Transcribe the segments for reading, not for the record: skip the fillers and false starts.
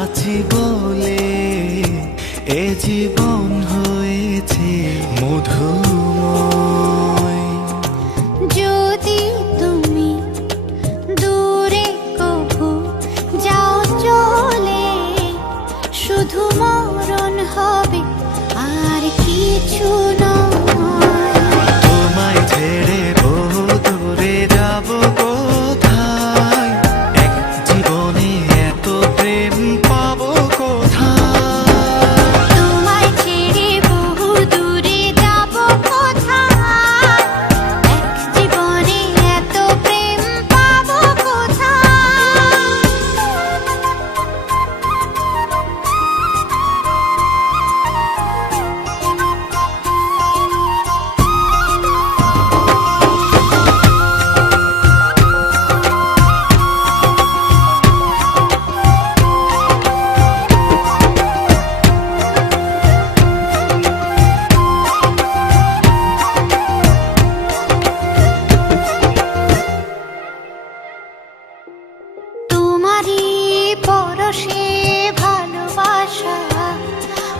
আছি বলে এ জীবন হয়েছে মধুময়। যদি তুমি দূরে কভু যাও চলে, শুধু মরণ হবে আর কিছু নয়। তোমায় ছেড়ে বহু দূরে যাব কোথায়, এক জীবনে এত প্রেম পাবো কোথায়। তোমায় ছেড়ে বহু দূরে যাব কোথায়, এক জীবনে এত প্রেম পাবো কোথায়। তোমারই পরশে ভালোবাসা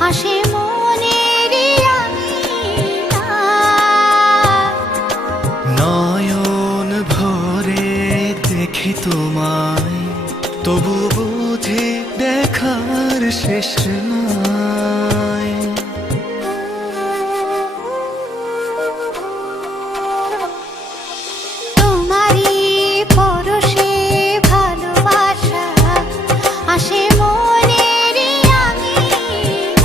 আসে মনের আঙিনায়। নয়ন ভরে দেখি তোমায়, তবু বুঝি দেখার শেষ নাই। তোমারই পরশে ভালোবাসা আসে মনের আঙিনায়।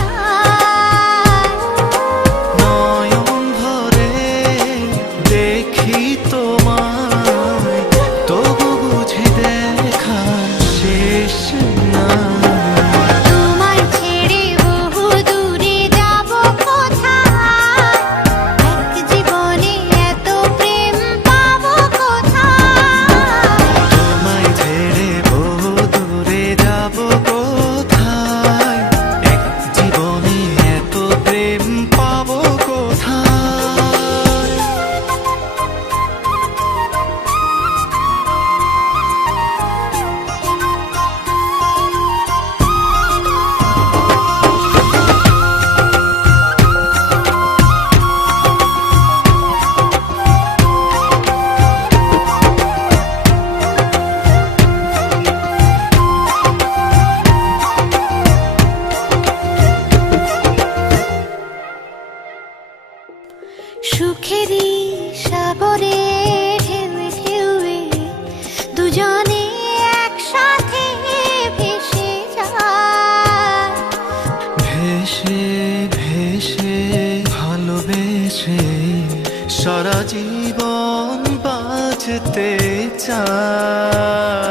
নয়ন ভরে দেখি তোমায়, তবু বুঝি দেখার শেষ নাই। তোমায় ছেড়ে বহু দূরে যাব কোথায়, এক জীবনে এত প্রেম পাবো কোথায়। তোমায় ছেড়ে বহু দূরে যাব কোথায়, এক জীবনে এত প্রেম পাবো কোথায়। সুখেরই সাগরে ঢেউয়ে ঢেউয়ে দুজনে একসাথে ভেসে যায়। ভেসে ভেসে ভালোবেসে সারা জীবন বাঁচতে চায়।